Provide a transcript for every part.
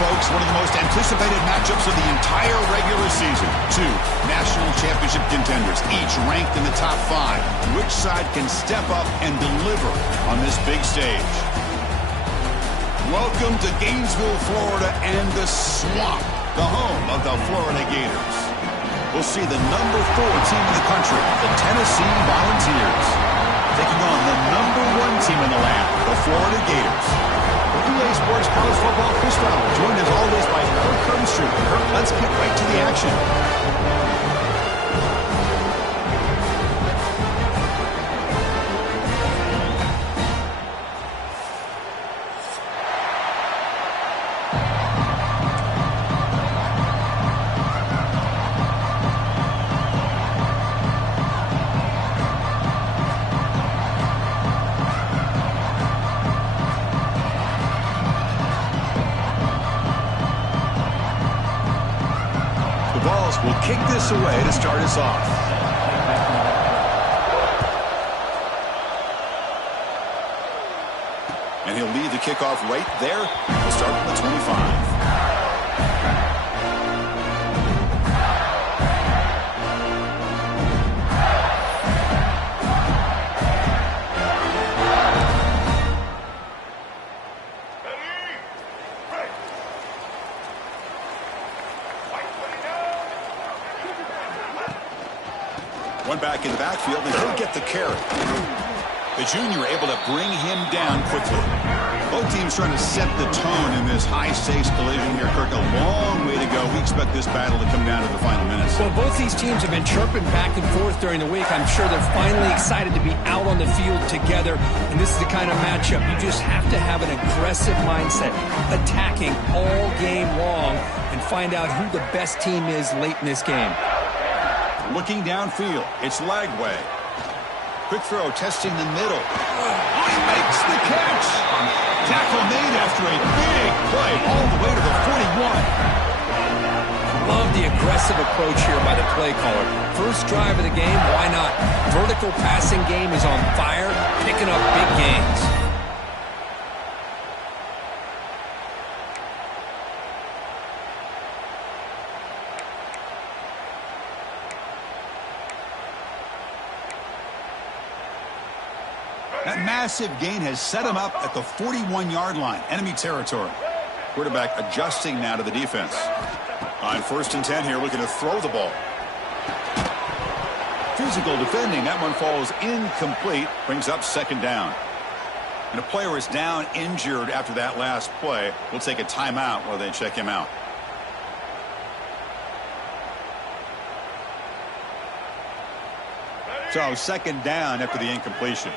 Folks, one of the most anticipated matchups of the entire regular season. Two national championship contenders, each ranked in the top 5. Which side can step up and deliver on this big stage? Welcome to Gainesville, Florida, and the Swamp, the home of the Florida Gators. We'll see the number 4 team in the country, the Tennessee Volunteers, taking on the number 1 team in the land, the Florida Gators. EA Sports College Football Freestyle, joined as always by Kirk Hermstreet. Kirk, let's get right to the action. Will kick this away to start us off. And he'll lead the kickoff right there. We'll start from the 25. One back in the backfield, and he'll get the carry. The junior able to bring him down quickly. Both teams trying to set the tone in this high-stakes collision here. Kirk, a long way to go. We expect this battle to come down to the final minutes. Well, both these teams have been chirping back and forth during the week. I'm sure they're finally excited to be out on the field together. And this is the kind of matchup you just have to have an aggressive mindset, attacking all game long, and find out who the best team is late in this game. Looking downfield, it's Lagway. Quick throw, testing the middle. Oh, he makes the catch. Tackle made after a big play all the way to the 41. Love the aggressive approach here by the play caller. First drive of the game, why not? Vertical passing game is on fire, picking up big gains. That massive gain has set him up at the 41-yard line, enemy territory. Quarterback adjusting now to the defense. On 1st and 10 here, looking to throw the ball. Physical defending, that one falls incomplete, brings up 2nd down. And a player is down injured after that last play. We'll take a timeout while they check him out. So 2nd down after the incompletion.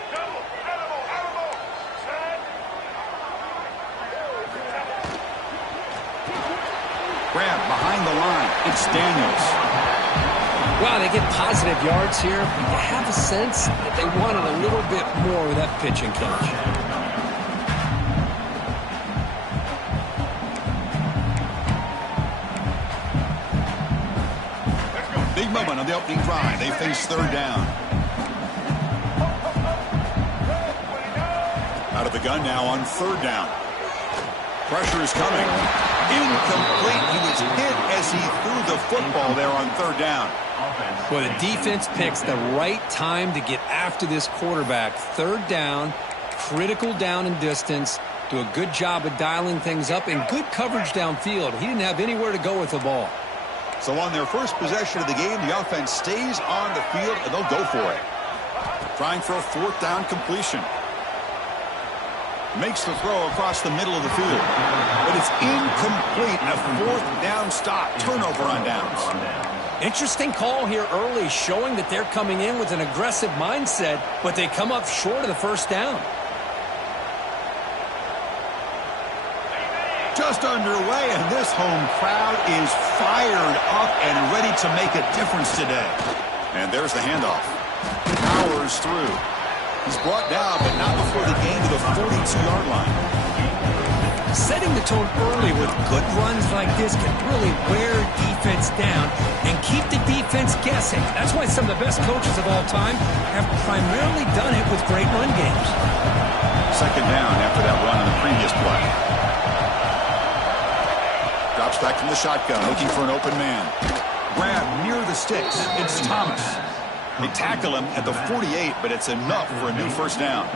Grab behind the line. It's Daniels. Wow, they get positive yards here. You have a sense that they wanted a little bit more with that pitch and catch. Big moment on the opening drive. They face 3rd down. Out of the gun now on 3rd down. Pressure is coming. Incomplete. He was hit as he threw the football there on 3rd down. Well, the defense picks the right time to get after this quarterback. 3rd down, critical down and distance. Do a good job of dialing things up and good coverage downfield. He didn't have anywhere to go with the ball. So on their first possession of the game, the offense stays on the field and they'll go for it. Trying for a 4th down completion. Makes the throw across the middle of the field. But it's incomplete. A 4th down stop. Turnover on downs. Interesting call here early, showing that they're coming in with an aggressive mindset, but they come up short of the first down. Just underway, and this home crowd is fired up and ready to make a difference today. And there's the handoff. Powers through. He's brought down, but not before the gain to the 42-yard line. Setting the tone early with good runs like this can really wear defense down and keep the defense guessing. That's why some of the best coaches of all time have primarily done it with great run games. Second down after that run on the previous play. Drops back from the shotgun, looking for an open man. Grab near the sticks. It's Thomas. They tackle him at the 48, but it's enough for a new first down.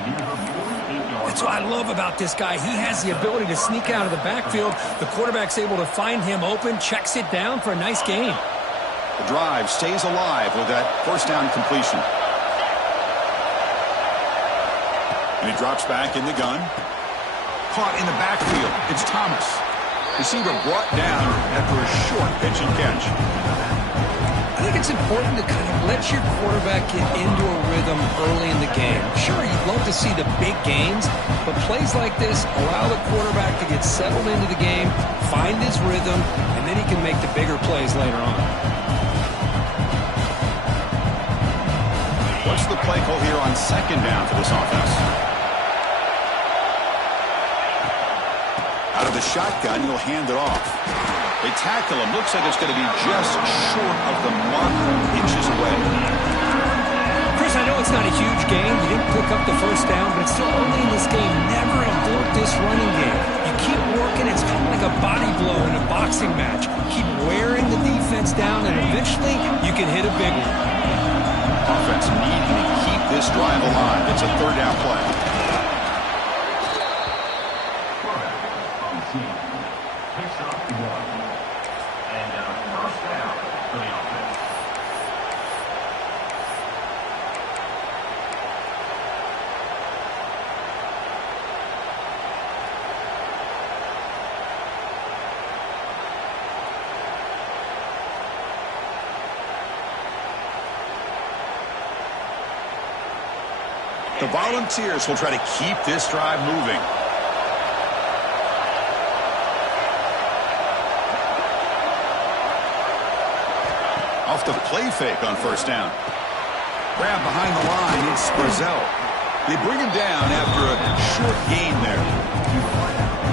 That's what I love about this guy. He has the ability to sneak out of the backfield. The quarterback's able to find him open, checks it down for a nice gain. The drive stays alive with that first down completion. And he drops back in the gun. Caught in the backfield. It's Thomas. Receiver brought down after a short pitch and catch. I think it's important to kind of let your quarterback get into a rhythm early in the game. Sure, you'd love to see the big gains, but plays like this allow the quarterback to get settled into the game, find his rhythm, and then he can make the bigger plays later on. What's the play call here on second down for this offense? Out of the shotgun, he'll hand it off. They tackle him. Looks like it's going to be just short of the marker, inches away. Chris, I know it's not a huge game. You didn't pick up the first down, but it's still early in this game. Never abort this running game. You keep working. It's kind of like a body blow in a boxing match. Keep wearing the defense down, and eventually you can hit a big one. Offense needing to keep this drive alive. It's a third down play. The Volunteers will try to keep this drive moving. Off the play fake on first down. Grab behind the line, it's Brazel. They bring him down after a short gain there.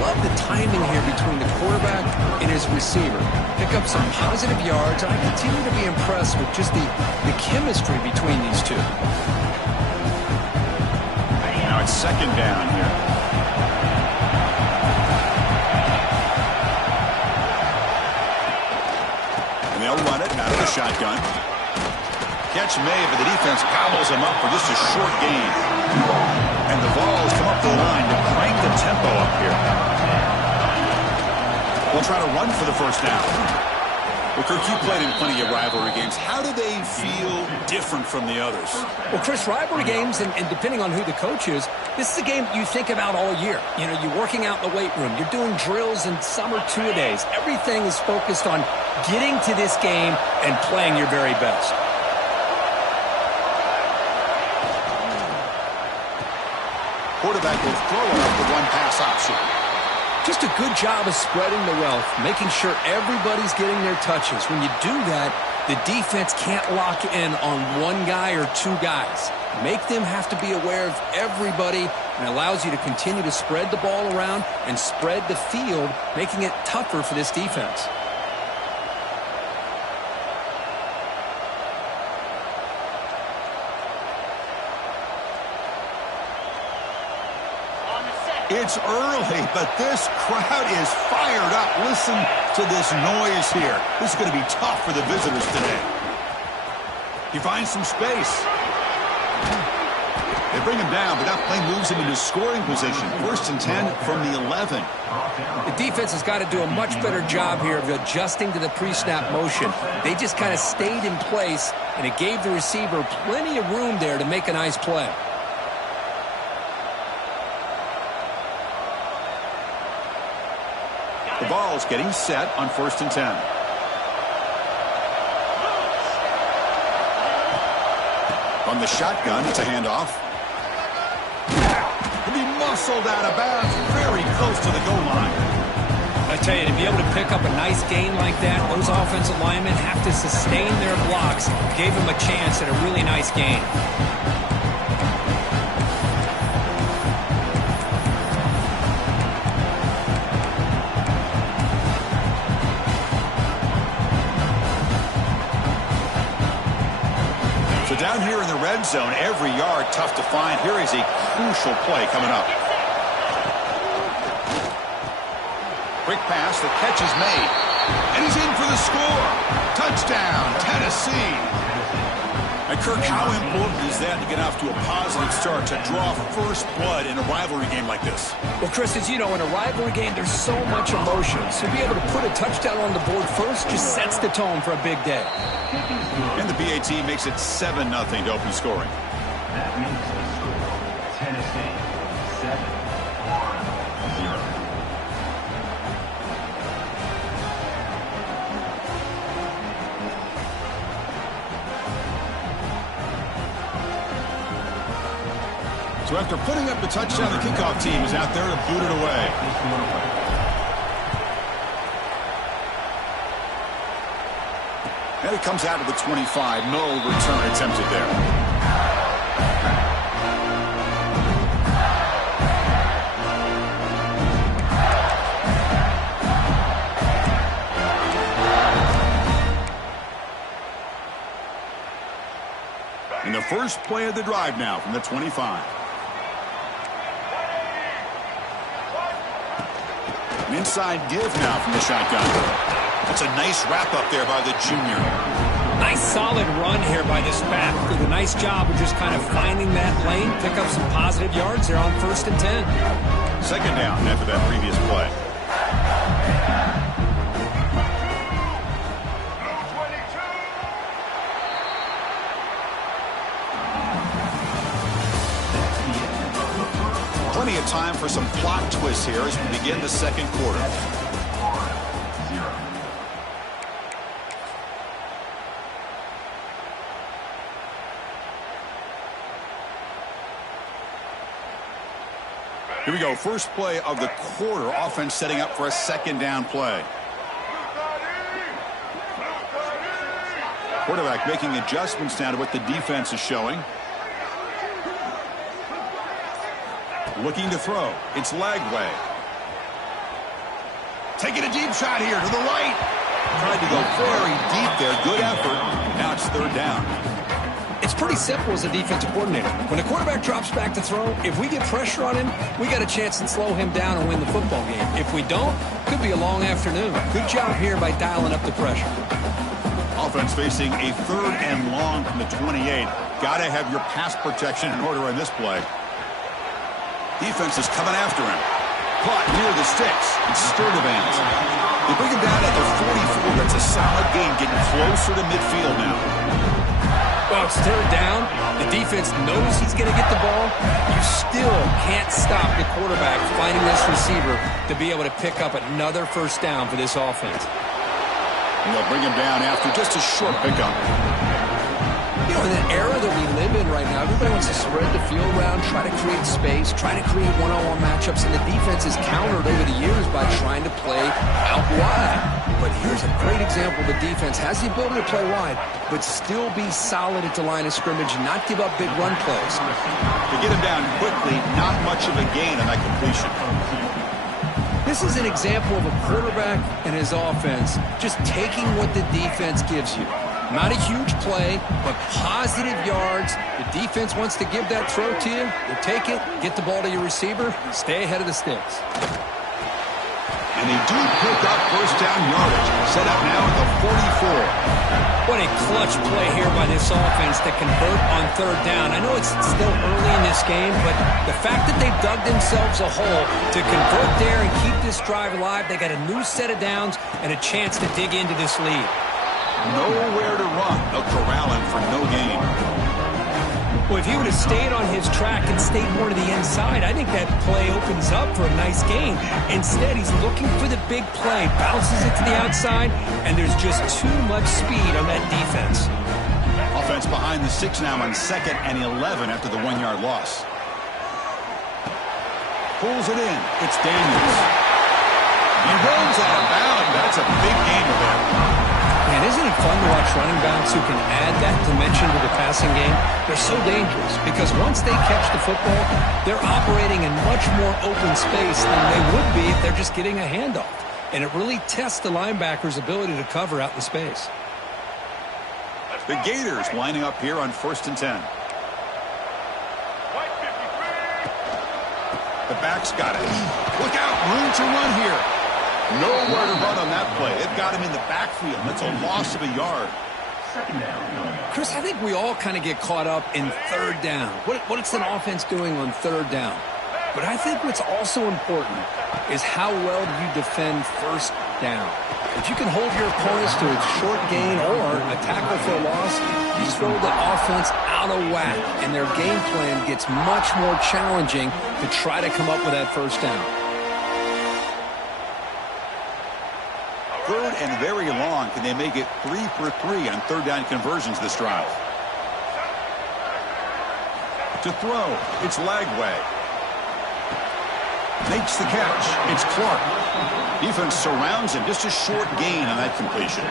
Love the timing here between the quarterback and his receiver. Pick up some positive yards, and I continue to be impressed with just the chemistry between these two. Now it's second down here. And they'll run it out of the shotgun. Catch made, but the defense gobbles him up for just a short gain. And the Vols come up the line to crank the tempo up here. We'll try to run for the first down. Well, Kirk, you played in plenty of rivalry games. How do they feel different from the others? Well, Chris, rivalry games, and depending on who the coach is, this is a game you think about all year. You know, you're working out in the weight room. You're doing drills and summer two-a-days. Everything is focused on getting to this game and playing your very best. Quarterback will throw it up the one pass option. Just a good job of spreading the wealth, making sure everybody's getting their touches. When you do that, the defense can't lock in on one guy or two guys. Make them have to be aware of everybody, and allows you to continue to spread the ball around and spread the field, making it tougher for this defense. It's early, but this crowd is fired up. Listen to this noise here. This is going to be tough for the visitors today. He finds some space. They bring him down, but that play moves him into scoring position. 1st and 10 from the 11. The defense has got to do a much better job here of adjusting to the pre-snap motion. They just kind of stayed in place, and it gave the receiver plenty of room there to make a nice play. The ball's getting set on 1st and 10. From the shotgun, it's a handoff. And he muscled out of bounds very close to the goal line. I tell you, to be able to pick up a nice gain like that, those offensive linemen have to sustain their blocks. Gave him a chance at a really nice gain. So down here in the red zone, every yard tough to find. Here is a crucial play coming up. Quick pass, the catch is made. And he's in for the score. Touchdown, Tennessee. And Kirk, how important is that to get off to a positive start, to draw first blood in a rivalry game like this? Well, Chris, as you know, in a rivalry game, there's so much emotion. So to be able to put a touchdown on the board first just sets the tone for a big day. And the BAT makes it 7-0 to open scoring. That makes the score Tennessee 7-0. So after putting up the touchdown, the kickoff team is out there to boot it away. And it comes out of the 25. No return attempted there. And the first play of the drive now from the 25. An inside give now from the shotgun. That's a nice wrap up there by the junior. Nice solid run here by this back. Did a nice job of just kind of finding that lane, pick up some positive yards there on 1st and 10. Second down after that previous play. Plenty of time for some plot twists here as we begin the second quarter. Here we go. First play of the quarter. Offense setting up for a second down play. Quarterback making adjustments now to what the defense is showing. Looking to throw. It's Lagway. Taking a deep shot here to the right. Tried to go very deep there. Good effort. Now it's third down. It's pretty simple as a defensive coordinator. When the quarterback drops back to throw, if we get pressure on him, we got a chance to slow him down and win the football game. If we don't, could be a long afternoon. Good job here by dialing up the pressure. Offense facing a 3rd and long from the 28. Got to have your pass protection in order on this play. Defense is coming after him. Caught near the sticks. It's Sturdivant. They bring him down at the 44. That's a solid gain, getting closer to midfield now. Well, it's third down. The defense knows he's going to get the ball. You still can't stop the quarterback finding this receiver to be able to pick up another first down for this offense. And they'll bring him down after just a short pickup. You know, in the era that we live in right now, everybody wants to spread the field around, try to create space, try to create one-on-one matchups, and the defense is countered over the years by trying to play out wide. But here's a great example. The defense has the ability to play wide, but still be solid at the line of scrimmage and not give up big run plays. To get him down quickly, not much of a gain on that completion. This is an example of a quarterback and his offense just taking what the defense gives you. Not a huge play, but positive yards. The defense wants to give that throw to you. You take it, get the ball to your receiver, stay ahead of the sticks. And they do pick up first down yardage. Set up now at the 44. What a clutch play here by this offense to convert on third down. I know it's still early in this game, but the fact that they've dug themselves a hole to convert there and keep this drive alive, they got a new set of downs and a chance to dig into this lead. Nowhere to run. They'll corral him for no gain. Well, if he would have stayed on his track and stayed more to the inside, I think that play opens up for a nice gain. Instead, he's looking for the big play, bounces it to the outside, and there's just too much speed on that defense. Offense It's behind the 6 now on 2nd and 11 after the 1-yard loss. Pulls it in. It's Daniels. He runs out of bounds. That's a big gain of there. Man, isn't it fun to watch running backs who can add that dimension to the passing game? They're so dangerous because once they catch the football, they're operating in much more open space than they would be if they're just getting a handoff. And it really tests the linebacker's ability to cover out in space. The Gators lining up here on 1st and 10. The back's got it. Look out, room to run here. Nowhere to run on that play. They've got him in the backfield. That's a loss of a yard. Chris, I think we all kind of get caught up in 3rd down. What is an offense doing on 3rd down? But I think what's also important is how well do you defend 1st down. If you can hold your opponents to a short gain or a tackle for a loss, you throw the offense out of whack, and their game plan gets much more challenging to try to come up with that 1st down. 3rd and very long. Can they make it 3 for 3 on 3rd down conversions this drive? To throw, it's Lagway. Makes the catch. It's Clark. Defense surrounds him. Just a short gain on that completion.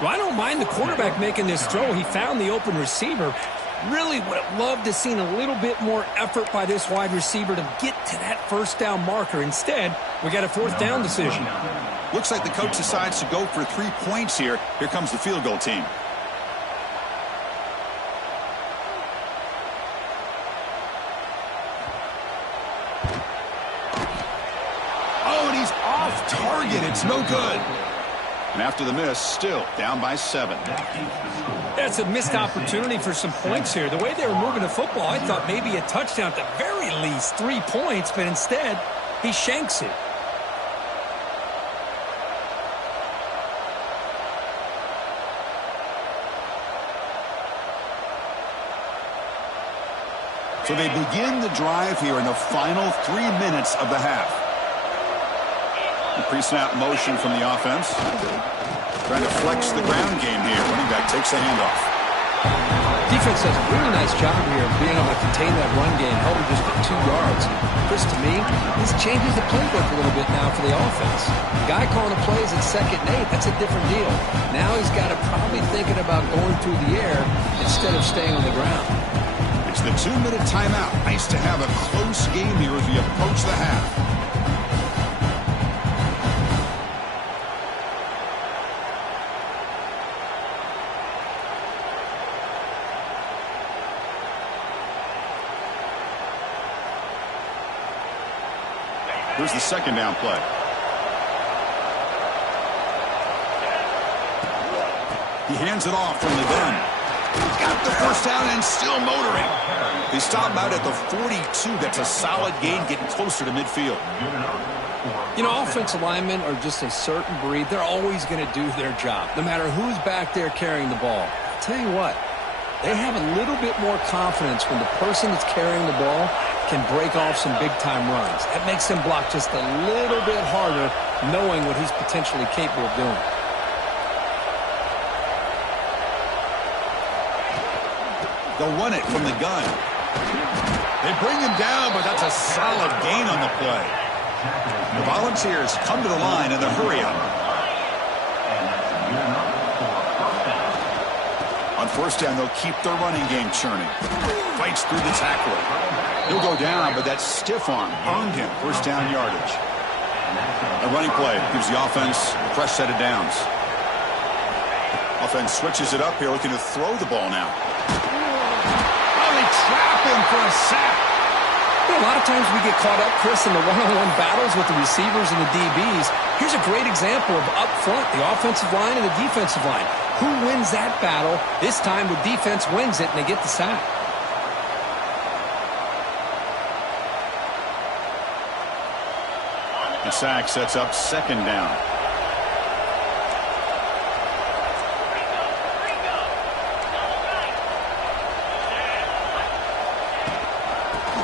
Well, I don't mind the quarterback making this throw. He found the open receiver. Really would have loved to seen a little bit more effort by this wide receiver to get to that 1st down marker. Instead, we got a 4th down decision. Looks like the coach decides to go for 3 points here. Here comes the field goal team. Oh, and he's off target. It's no good. And after the miss, still down by 7. That's a missed opportunity for some points here. The way they were moving the football, I thought maybe a touchdown at the very least, 3 points, but instead, he shanks it. So they begin the drive here in the final 3 minutes of the half. The pre-snap motion from the offense. Trying to flex the ground game here. Running back takes the handoff. Defense does a really nice job here of being able to contain that run game, held him just for 2 yards. Chris, to me, this changes the playbook a little bit now for the offense. The guy calling the plays at 2nd and 8, that's a different deal. Now he's got to probably thinking about going through the air instead of staying on the ground. It's the 2-minute timeout. Nice to have a close game here as we approach the half. Here's the 2nd down play. He hands it off from the gun. He's got the 1st down and still motoring. They stop out at the 42. That's a solid gain, getting closer to midfield. You know, offensive linemen are just a certain breed. They're always going to do their job, no matter who's back there carrying the ball. I'll tell you what, they have a little bit more confidence when the person that's carrying the ball can break off some big-time runs. That makes him block just a little bit harder, knowing what he's potentially capable of doing. They'll run it from the gun. They bring him down, but that's a solid gain on the play. The Volunteers come to the line in the hurry-up. On 1st down, they'll keep their running game churning. Fights through the tackler. He'll go down, but that stiff arm earned him 1st down yardage. A running play gives the offense a fresh set of downs. Offense switches it up here, looking to throw the ball now. Oh, they trap him for a sack. You know, a lot of times we get caught up, Chris, in the one-on-one battles with the receivers and the DBs. Here's a great example of up front, the offensive line and the defensive line. Who wins that battle? This time the defense wins it, and they get the sack. The sack sets up 2nd down.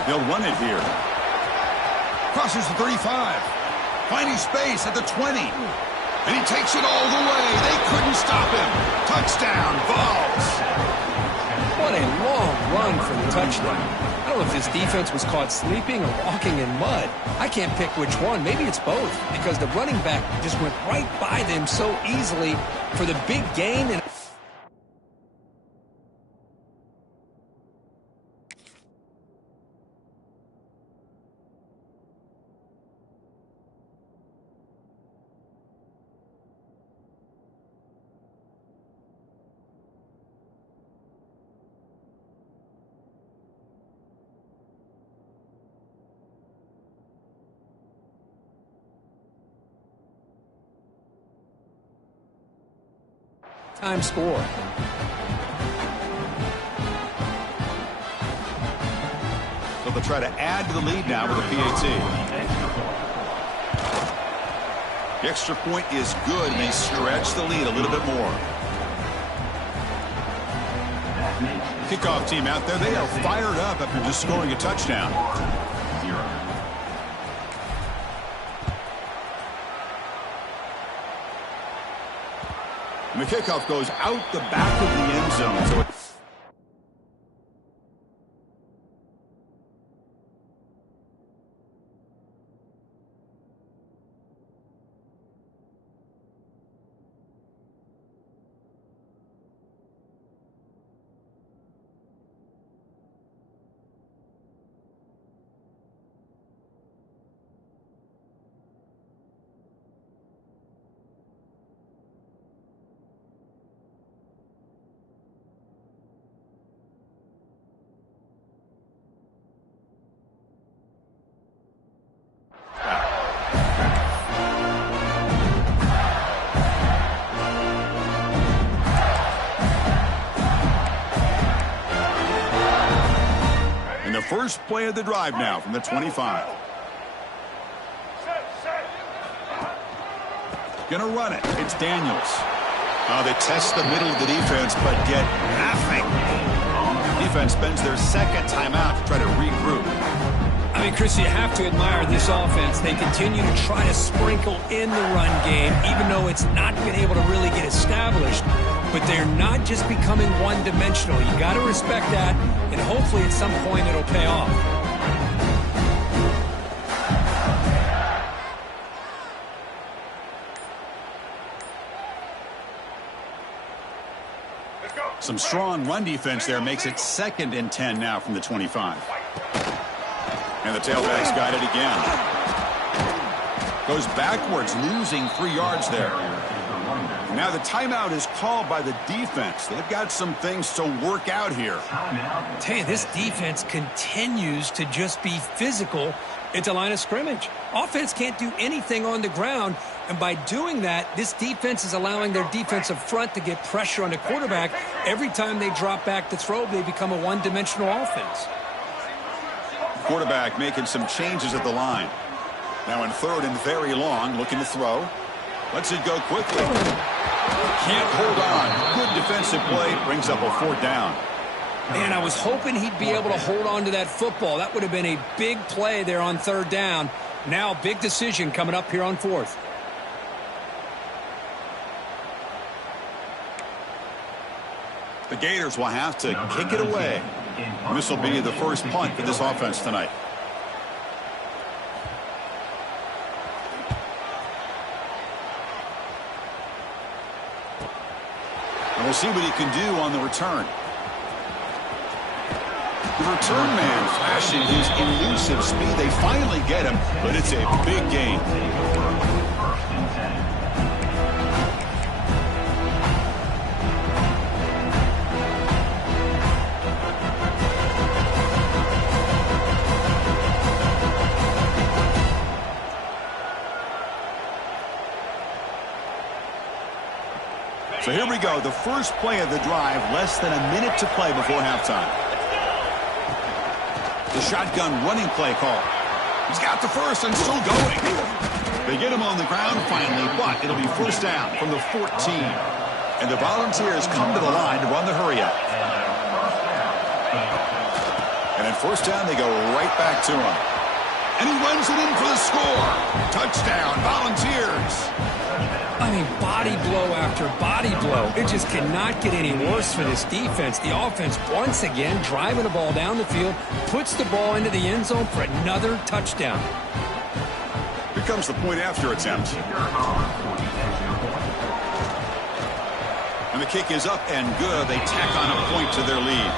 They'll run it here. Crosses the 35. Finding space at the 20. And he takes it all the way. They couldn't stop him. Touchdown, Vols. touchdown. I don't know if this defense was caught sleeping or walking in mud. I can't pick which one. Maybe it's both, because the running back just went right by them so easily for the big gain. And time score. So they'll try to add to the lead now with a PAT. The extra point is good, and they stretch the lead a little bit more. Kickoff team out there, they are fired up after just scoring a touchdown. And the kickoff goes out the back of the end zone. So first play of the drive now from the 25. Gonna run it. It's Daniels. They test the middle of the defense, but get nothing. Defense spends their second timeout to try to regroup. I mean, Chris, you have to admire this offense. They continue to try to sprinkle in the run game, even though it's not been able to really get established. But they're not just becoming one-dimensional. You got to respect that, and hopefully at some point it'll pay off. Some strong run defense there makes it 2nd and 10 now from the 25. And the tailback's got it again. Goes backwards, losing 3 yards there. Now the timeout is called by the defense. They've got some things to work out here. I tell you, this defense continues to just be physical at the line of scrimmage. Offense can't do anything on the ground, and by doing that, this defense is allowing their defensive front to get pressure on the quarterback. Every time they drop back to throw, they become a one-dimensional offense. Quarterback making some changes at the line. Now in 3rd and very long, looking to throw. Lets it go quickly. Can't hold on. Good defensive play. Brings up a 4th down. Man, I was hoping he'd be able to hold on to that football. That would have been a big play there on 3rd down. Now, big decision coming up here on 4th. The Gators will have to kick it away. This will be the first punt for this offense tonight. And we'll see what he can do on the return. The return man flashing his elusive speed. They finally get him, but it's a big gain. So here we go, the first play of the drive, less than a minute to play before halftime. The shotgun running play call. He's got the first and still going. They get him on the ground finally, but it'll be 1st down from the 14. And the Volunteers come to the line to run the hurry up. And at 1st down, they go right back to him. And he runs it in for the score. Touchdown, Volunteers. I mean, body blow after body blow. It just cannot get any worse for this defense. The offense, once again, driving the ball down the field, puts the ball into the end zone for another touchdown. Here comes the point after attempt. And the kick is up and good. They tack on a point to their lead.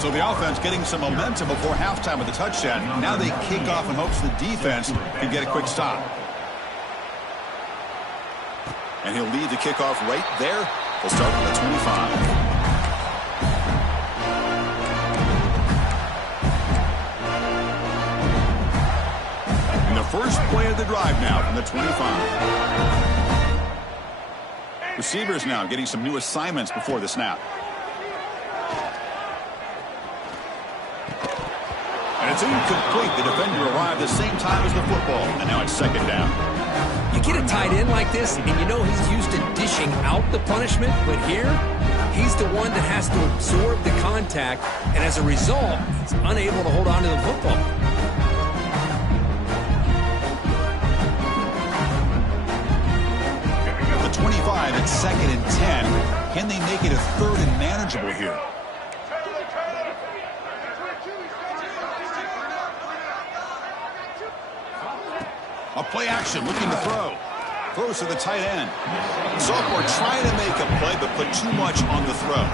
So the offense getting some momentum before halftime with the touchdown. Now they kick off in hopes the defense can get a quick stop. And he'll lead the kickoff right there. They'll start on the 25. And the first play of the drive now from the 25. Receivers now getting some new assignments before the snap. And it's incomplete. The defender arrived the same time as the football. And now it's second down. You get a tight end like this, and you know he's used to dishing out the punishment. But here, he's the one that has to absorb the contact. And as a result, he's unable to hold on to the football. The 25 at 2nd and 10. Can they make it a 3rd and manageable here? A play action, looking to throw. Throws to the tight end. Sophomore trying to make a play, but put too much on the throw.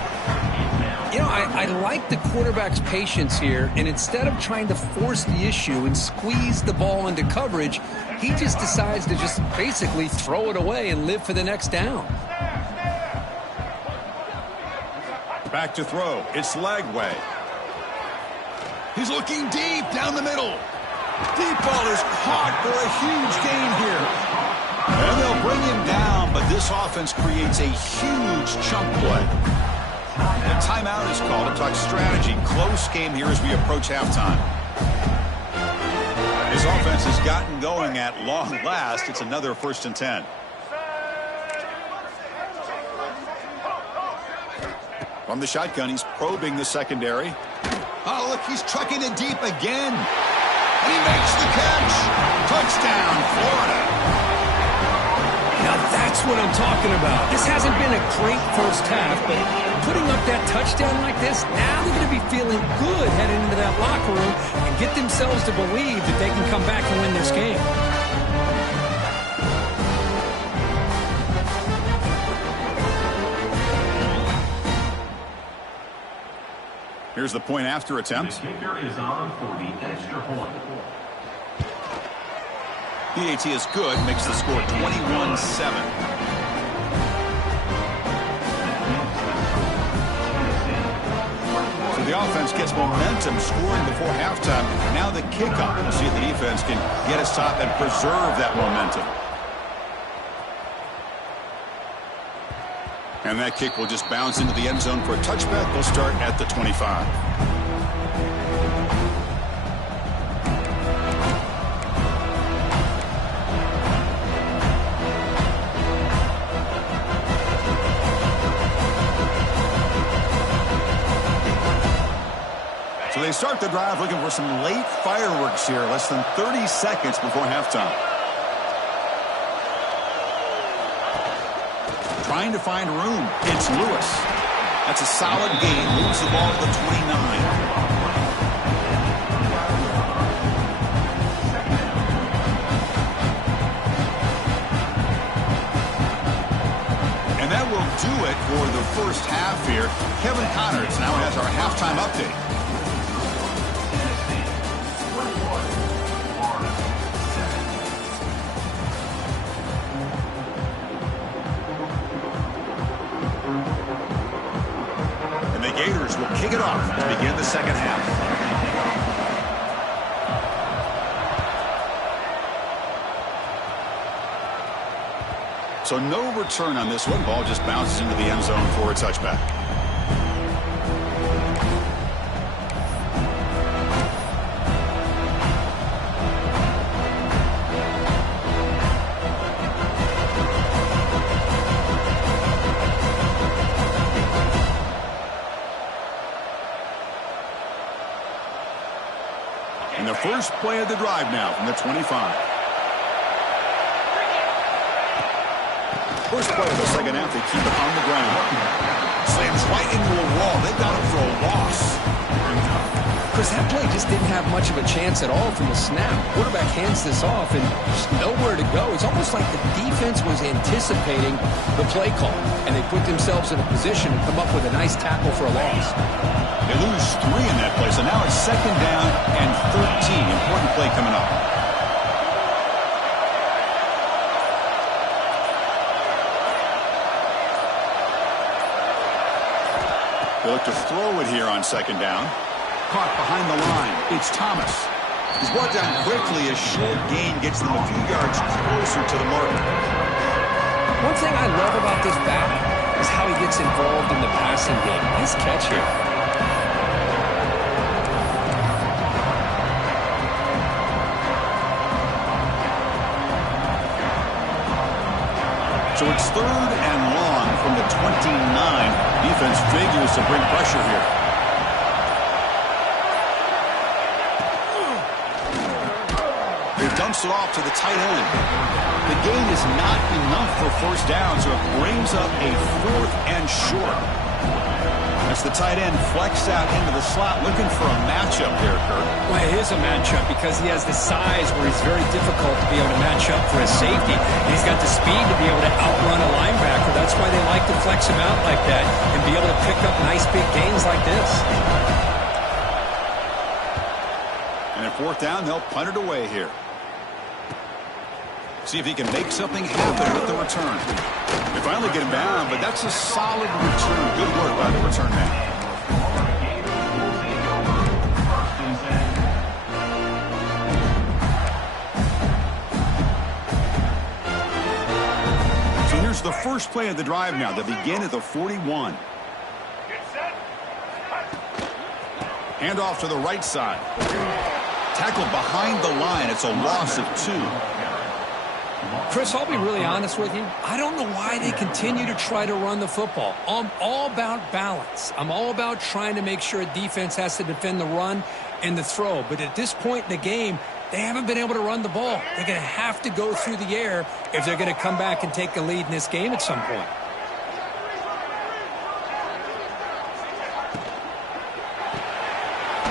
You know, I like the quarterback's patience here, and instead of trying to force the issue and squeeze the ball into coverage, he just decides to just basically throw it away and live for the next down. Back to throw. It's Lagway. He's looking deep down the middle. Deep ball is caught for a huge gain here. And they'll bring him down, but this offense creates a huge chunk play. A timeout is called to talk strategy. Close game here as we approach halftime. This offense has gotten going at long last. It's another 1st and 10. From the shotgun, he's probing the secondary. Oh, look, he's trucking it deep again. And he makes the catch. Touchdown, Florida. Now that's what I'm talking about. This hasn't been a great first half, but putting up that touchdown like this, now they're going to be feeling good heading into that locker room and get themselves to believe that they can come back and win this game. Here's the point after attempt. The kicker is on for the extra point. PAT is good, makes the score 21-7. So the offense gets momentum, scoring before halftime. Now the kickoff. We'll see if the defense can get a stop and preserve that momentum. And that kick will just bounce into the end zone for a touchback. They'll start at the 25. So they start the drive looking for some late fireworks here, less than 30 seconds before halftime. Trying to find room. It's Lewis. That's a solid gain. Moves the ball to the 29. And that will do it for the first half here. Kevin Connors now has our halftime update. Gators will kick it off to begin the second half. So no return on this one. Ball just bounces into the end zone for a touchback. first play of the drive now from the 25. First play of the second half, they keep it on the ground. Slams right into a wall. They got him for a loss. Chris, that play just didn't have much of a chance at all from the snap. Quarterback hands this off and just nowhere to go. It's almost like the defense was anticipating the play call, and they put themselves in a position to come up with a nice tackle for a loss. They lose 3 in that play, so now it's second down and 13. Important play coming up. They look to throw it here on second down. Caught behind the line. It's Thomas. He's brought down quickly. A short gain gets them a few yards closer to the marker. One thing I love about this back is how he gets involved in the passing game. Nice catch here. So it's third and long from the 29. Defense figures to bring pressure here. He dumps it off to the tight end. The gain is not enough for first down, so it brings up a 4th and short. As the tight end flexed out into the slot, looking for a matchup there, Kurt. Well, it is a matchup because he has the size where he's very difficult to be able to match up for his safety. And he's got the speed to be able to outrun a linebacker. That's why they like to flex him out like that and be able to pick up nice big gains like this. And at 4th down, they'll punt it away here. See if he can make something happen with the return. They finally get him down, but that's a solid return. Good work by the return man. So here's the first play of the drive now. They begin at the 41. Hand off to the right side. Tackled behind the line. It's a loss of 2. Chris, I'll be really honest with you. I don't know why they continue to try to run the football. I'm all about balance. I'm all about trying to make sure a defense has to defend the run and the throw. But at this point in the game, they haven't been able to run the ball. They're going to have to go through the air if they're going to come back and take a lead in this game at some point.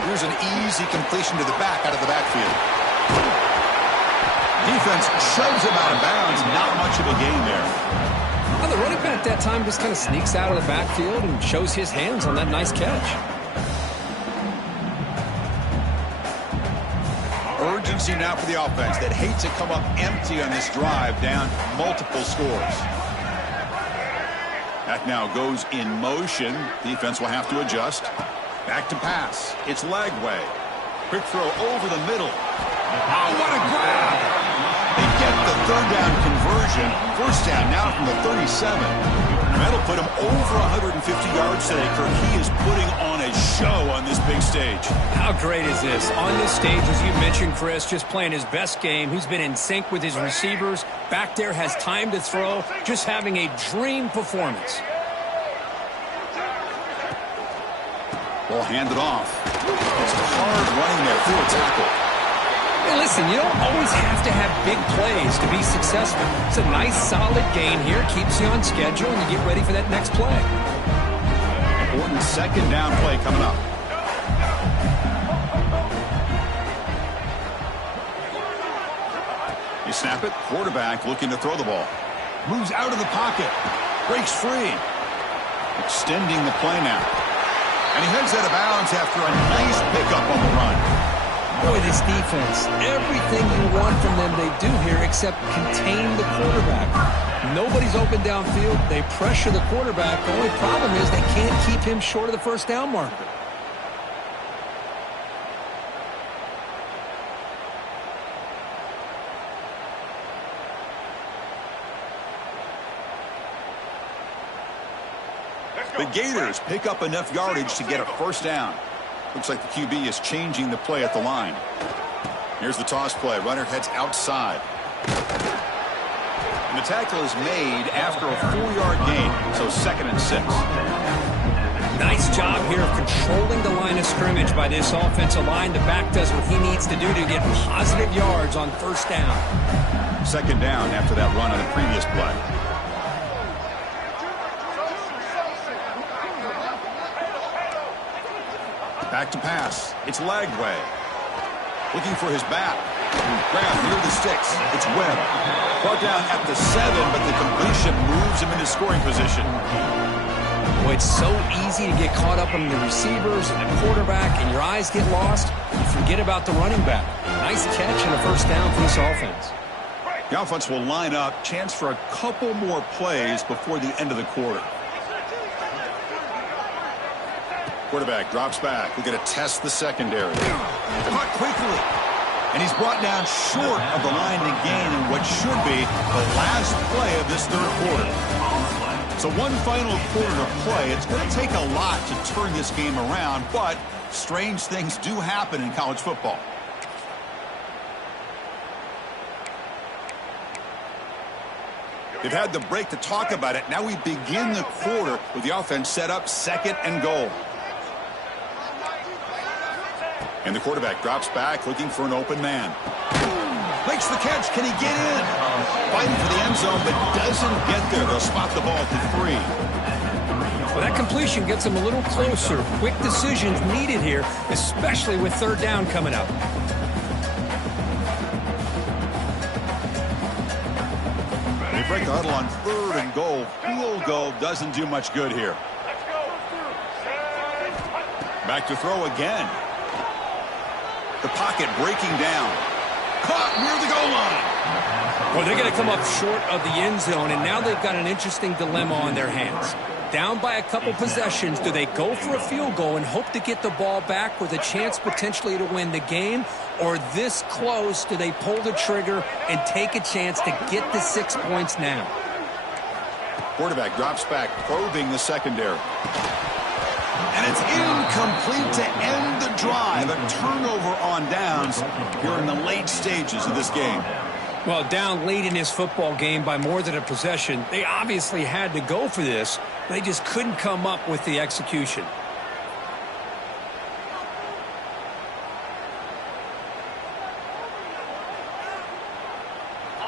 Here's an easy completion to the back out of the backfield. Defense shoves him out of bounds. Not much of a gain there. Well, the running back that time just kind of sneaks out of the backfield and shows his hands on that nice catch. Urgency now for the offense that hates to come up empty on this drive, down multiple scores. That now goes in motion. Defense will have to adjust. Back to pass. It's Lagway. Quick throw over the middle. Oh, what a grab! They get the 3rd down conversion. First down now from the 37. And that'll put him over 150 yards today, Kirk. He is putting on a show on this big stage. How great is this? On this stage, as you mentioned, Chris, just playing his best game. He's been in sync with his receivers. Back there, has time to throw. Just having a dream performance. Ball handed off. It's hard running there through a tackle. Hey, listen, you don't always have to have big plays to be successful. It's a nice, solid gain here. Keeps you on schedule, and you get ready for that next play. Important second down play coming up. You snap it. Quarterback looking to throw the ball. Moves out of the pocket. Breaks free. Extending the play now. And he heads out of bounds after a nice pickup on the run. Boy, this defense, everything you want from them they do here except contain the quarterback. Nobody's open downfield. They pressure the quarterback. The only problem is they can't keep him short of the first down marker. The Gators pick up enough yardage to get a first down. Looks like the QB is changing the play at the line. Here's the toss play. Runner heads outside. And the tackle is made after a 4-yard gain, so 2nd and 6. Nice job here of controlling the line of scrimmage by this offensive line. The back does what he needs to do to get positive yards on first down. Second down after that run on the previous play. Back to pass. It's Lagway. Looking for his back. Grab near the sticks. It's Webb. Brought down at the 7, but the completion moves him into scoring position. Boy, it's so easy to get caught up in the receivers and the quarterback, and your eyes get lost. You forget about the running back. Nice catch and a first down for this offense. The offense will line up. Chance for a couple more plays before the end of the quarter. Quarterback drops back. We're going to test the secondary. Caught quickly. And he's brought down short of the line to gain in what should be the last play of this third quarter. So one final quarter to play. It's going to take a lot to turn this game around, but strange things do happen in college football. They've had the break to talk about it. Now we begin the quarter with the offense set up, second and goal. And the quarterback drops back, looking for an open man. Makes the catch. Can he get in? Fighting for the end zone, but doesn't get there. They'll spot the ball to 3. Well, that completion gets him a little closer. Quick decisions needed here, especially with third down coming up. They break the huddle on third and goal. Field goal doesn't do much good here. Back to throw again. The pocket breaking down. Caught near the goal line. Well, they're going to come up short of the end zone, and now they've got an interesting dilemma on their hands. Down by a couple possessions, do they go for a field goal and hope to get the ball back with a chance potentially to win the game? Or this close, do they pull the trigger and take a chance to get the 6 points now? Quarterback drops back, probing the secondary. And it's incomplete to end the drive. A turnover on downs here in the late stages of this game. Well, down late in this football game by more than a possession, they obviously had to go for this. They just couldn't come up with the execution.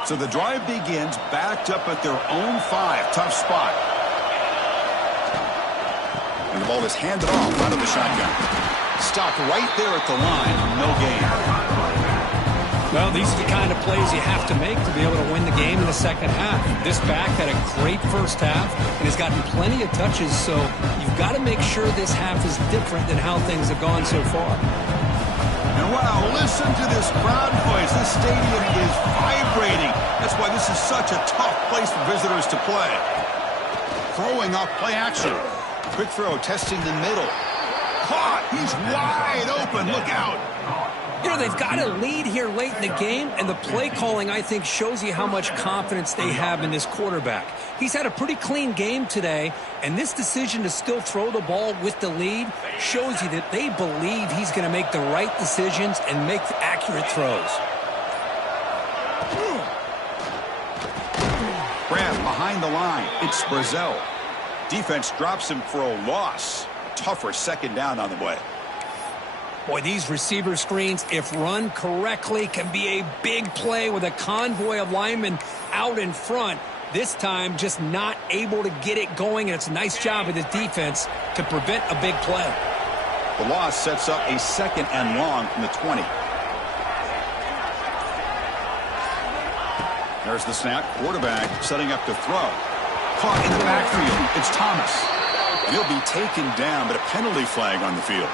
So the drive begins backed up at their own 5. Tough spot. And the ball is handed off out of the shotgun. Stopped right there at the line. No gain. Well, these are the kind of plays you have to make to be able to win the game in the second half. This back had a great first half and has gotten plenty of touches, so you've got to make sure this half is different than how things have gone so far. And wow, listen to this crowd noise. This stadium is vibrating. That's why this is such a tough place for visitors to play. Throwing off play action. Quick throw, testing the middle. Caught. He's wide open. Look out. You know, they've got a lead here late in the game, and the play calling, I think, shows you how much confidence they have in this quarterback. He's had a pretty clean game today, and this decision to still throw the ball with the lead shows you that they believe he's going to make the right decisions and make the accurate throws. Grab behind the line. It's Brazel. Defense drops him for a loss. Tougher second down on the way. Boy, these receiver screens, if run correctly, can be a big play with a convoy of linemen out in front. This time, just not able to get it going, and it's a nice job of the defense to prevent a big play. The loss sets up a second and long from the 20. There's the snap. Quarterback setting up to throw. Caught in the backfield. It's Thomas. And he'll be taken down, but a penalty flag on the field.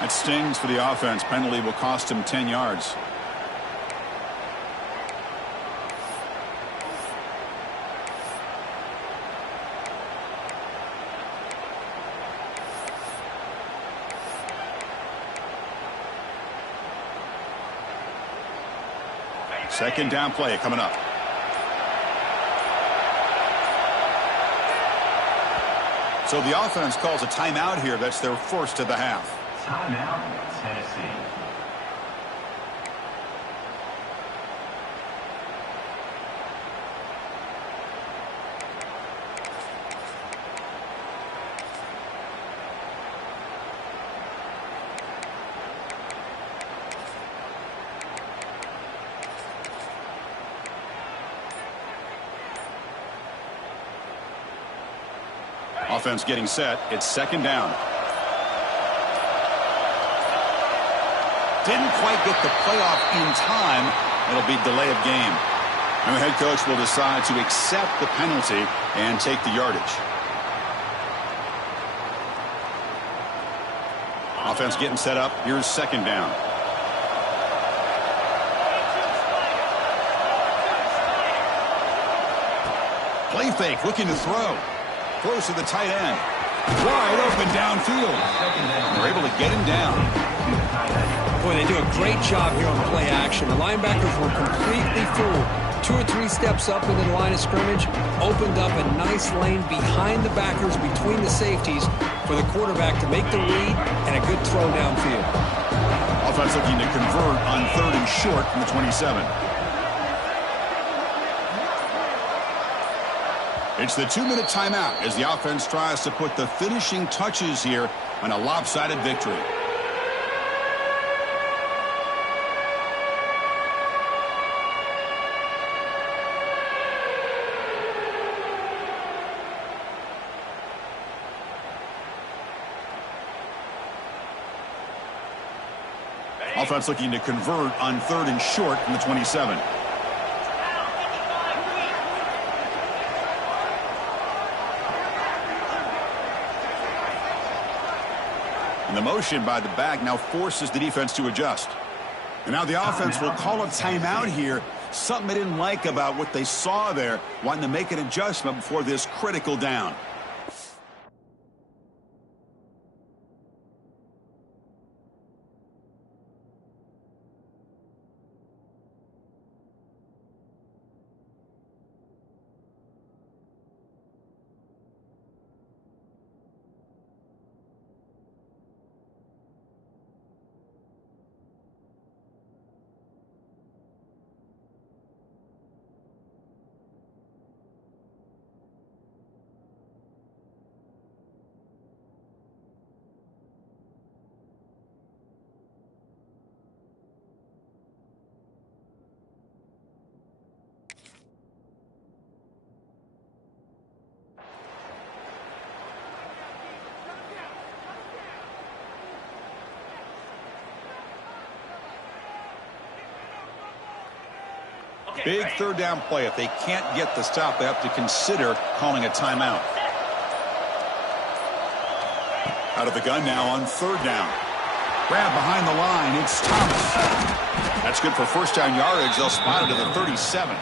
That stings for the offense. Penalty will cost him 10 yards. Second down play coming up. So the offense calls a timeout here. That's their first of the half. Timeout, Tennessee. Offense getting set. It's second down. Didn't quite get the playoff in time. It'll be delay of game. And the head coach will decide to accept the penalty and take the yardage. Offense getting set up. Here's second down. Play fake, looking to throw. Throws to the tight end. Wide open downfield. They're able to get him down. Boy, they do a great job here on play action. The linebackers were completely fooled. 2 or 3 steps up into the line of scrimmage, opened up a nice lane behind the backers, between the safeties, for the quarterback to make the read and a good throw downfield. Offense looking to convert on 3rd and short from the 27. It's the 2-minute timeout as the offense tries to put the finishing touches here on a lopsided victory. Offense looking to convert on 3rd and short from the 27. And the motion by the back now forces the defense to adjust. And now the offense will call a timeout here. Something they didn't like about what they saw there, wanting to make an adjustment before this critical down. Big 3rd down play. If they can't get the stop, they have to consider calling a timeout. Out of the gun now on 3rd down. Grab behind the line. It's Thomas. That's good for 1st down yardage. They'll spot it at the 37.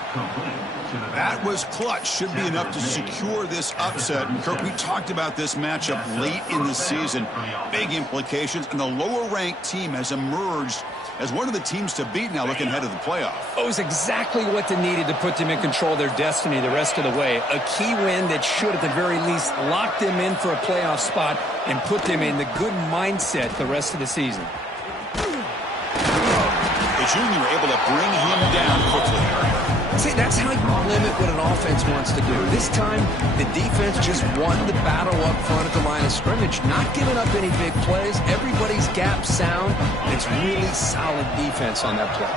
That was clutch. Should be enough to secure this upset. And Kirk, we talked about this matchup late in the season. Big implications. And the lower-ranked team has emerged as one of the teams to beat now looking ahead of the playoff. It was exactly what they needed to put them in control of their destiny the rest of the way. A key win that should, at the very least, lock them in for a playoff spot and put them in the good mindset the rest of the season. The junior able to bring him down quickly. See, that's how you limit what an offense wants to do. This time, the defense just won the battle up front at the line of scrimmage, not giving up any big plays. Everybody's gap sound. It's really solid defense on that play.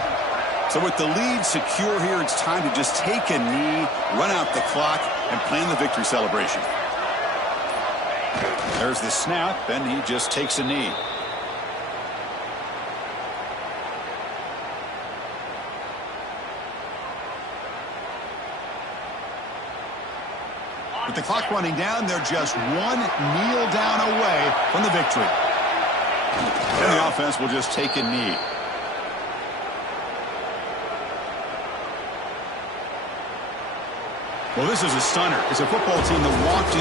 So with the lead secure here, it's time to just take a knee, run out the clock, and plan the victory celebration. There's the snap, and he just takes a knee. With the clock running down, they're just one kneel down away from the victory. And the offense will just take a knee. Well, this is a stunner. It's a football team that walked in.